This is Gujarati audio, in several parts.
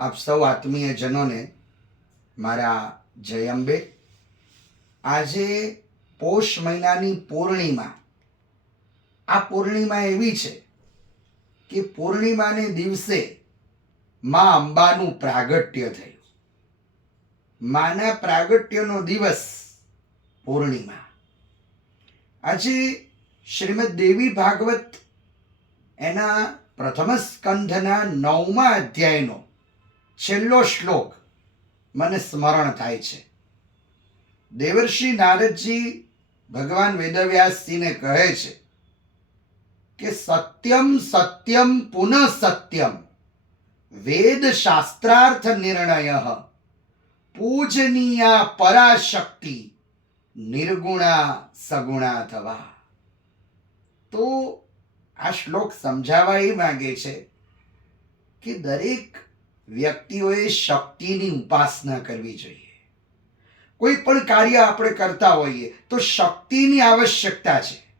આપ સૌ આત્મીય જનોને મારા જય અંબે. આજે પોષ મહિનાની પૂર્ણિમા. આ પૂર્ણિમા એવી છે કે પૂર્ણિમાને દિવસે મા અંબાનું પ્રાગટ્ય થયું. માના પ્રાગટ્યનો દિવસ પૂર્ણિમા. આજે શ્રીમદ દેવી ભાગવત એના પ્રથમ સ્કંધના નવમા અધ્યાયનો છેલ્લો શ્લોક મને સ્મરણ થાય છે. દેવર્ષિ નારદજી ભગવાન વેદવ્યાસજીને કહે છે કે સત્યમ સત્યમ પુનઃ સત્યમ વેદ શાસ્ત્રાર્થ નિર્ણય પૂજનીયા પરાશક્તિ નિર્ગુણા સગુણા થવા. તો આ શ્લોક સમજાવવા એ માંગે છે કે દરેક વ્યક્તિઓએ શક્તિની ઉપાસના કરવી જોઈએ. કોઈ પણ કાર્ય આપણે કરતા હોઈએ તો શક્તિની આવશ્યકતા છે.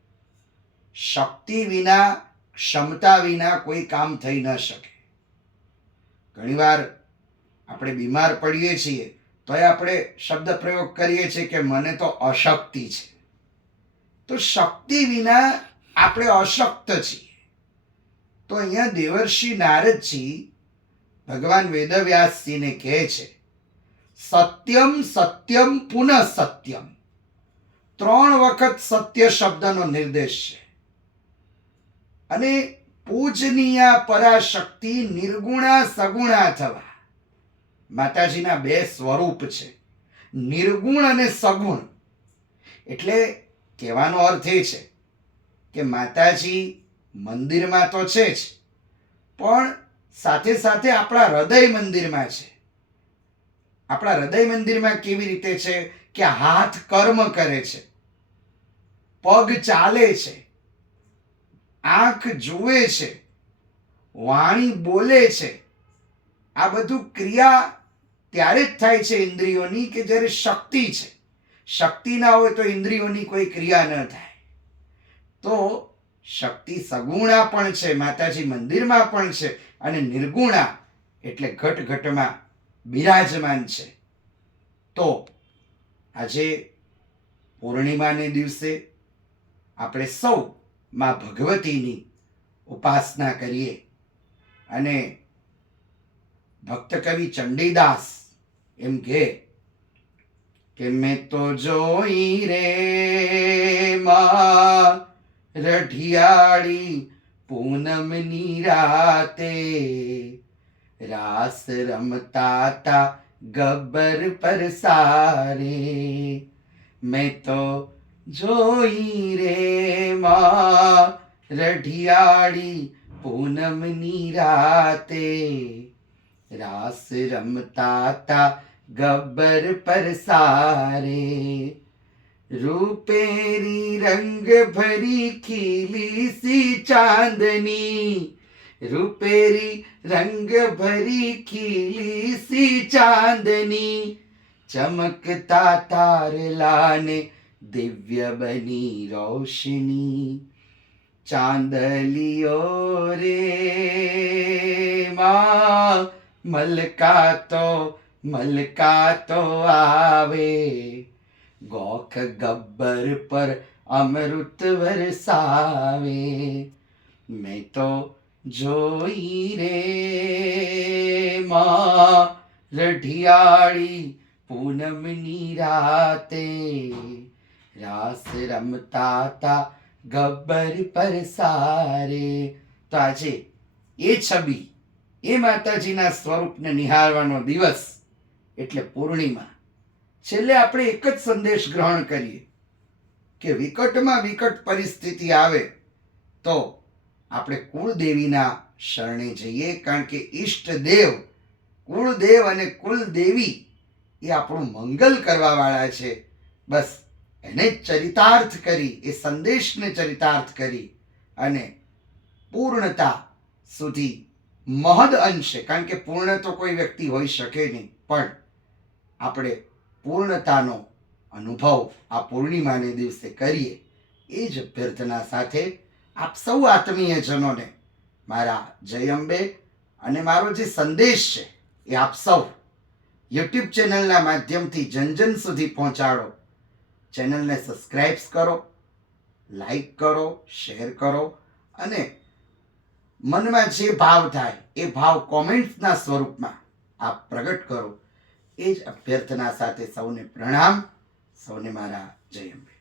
શક્તિ વિના, ક્ષમતા વિના કોઈ કામ થઈ ન શકે. ઘણીવાર આપણે બીમાર પડીએ છીએ તો એ આપણે શબ્દ પ્રયોગ કરીએ છીએ કે મને તો અશક્તિ છે. તો શક્તિ વિના આપણે અશક્ત છીએ. તો અહીંયા દેવર્ષિ નારદજી ભગવાન વેદવ્યાસજીને કહે છે, સત્યમ સત્યમ, પુનઃ સત્યમ. ત્રણ વખત સત્ય શબ્દનો નિર્દેશ છે. અને પૂજનીય પરાશક્તિ નિર્ગુણા સગુણા થવા. માતાજીના બે સ્વરૂપ છે, નિર્ગુણ અને સગુણ. એટલે કહેવાનો અર્થ એ છે કે માતાજી મંદિરમાં તો છે જ, પણ સાથે સાથે આપણા હૃદય મંદિરમાં છે. આપણા હૃદય મંદિરમાં કેવી રીતે છે કે હાથ કર્મ કરે છે. પગ ચાલે છે. આંખ જુએ છે. વાણી બોલે છે. આ બધું ક્રિયા ત્યારે જ થાય છે ઇન્દ્રિયોની કે જ્યારે શક્તિ છે. શક્તિ ના હોય તો ઇન્દ્રિયોની કોઈ ક્રિયા ન થાય. તો શક્તિ સગુણા પણ છે, માતાજી મંદિરમાં પણ છે. અને નિર્ગુણા એટલે ઘટ ઘટમાં બિરાજમાન છે. તો આજે પૂર્ણિમાને દિવસે આપણે સૌ માં ભગવતીની ઉપાસના કરીએ અને ભક્ત કવિ ચંડીદાસ એમ કહે કે મેં તો જોઈ રે માં રઢિયાળી પૂનમની રાતે રાસ રમતા તા ગબ્બર પર સારે. મેં તો જોઈ રે માં રઢિયાળી પૂનમની રાતે રાસ રમતા તા ગબ્બર પર સારે. રૂપેરી રંગ ભરી ખીલી સી ચાંદની. રૂપેરી રંગ ભરી ખીલી સી ચાંદની. ચમકતા તારલાને દિવ્ય બની રોશની. ચાંદલિયો રે માં, મલકાતો મલકાતો આવે. ગોખ ગબ્બર પર અમૃત વરસાવે મેં તો જોઈ રે માં રઢિયાળી પૂનમની રાતે રાસ રમતા તા ગબ્બર પર સારે તો આજે એ છબી, એ માતાજીના સ્વરૂપને નિહાળવાનો દિવસ એટલે પૂર્ણિમા. છેલ્લે આપણે એક જ સંદેશ ગ્રહણ કરીએ કે વિકટમાં વિકટ પરિસ્થિતિ આવે તો આપણે કુળદેવીના શરણે જઈએ, કારણ કે ઈષ્ટદેવ કુળદેવ અને કુલદેવી એ આપણું મંગલ કરવાવાળા છે. બસ એને ચરિતાર્થ કરી, એ સંદેશને ચરિતાર્થ કરી અને પૂર્ણતા સુધી મહદ અંશે કારણ કે પૂર્ણ તો કોઈ વ્યક્તિ હોઈ શકે નહીં, પણ આપણે પૂર્ણતાનો અનુભવ આ પૂર્ણિમાને દિવસે કરીએ, એ જ અભ્યર્થના સાથે આપ સૌ આત્મીયજનોને મારા જય અંબે અને મારો જે સંદેશ છે એ આપ સૌ યુટ્યુબ ચેનલના માધ્યમથી જન જન સુધી પહોંચાડો. ચેનલને સબસ્ક્રાઇબ કરો લાઈક કરો, શેર કરો અને મનમાં જે ભાવ થાય એ ભાવ કોમેન્ટ્સના સ્વરૂપમાં આપ પ્રગટ કરો. એ જ અભ્યર્થના સાથે સૌને પ્રણામ સૌને મારા જય અંબે.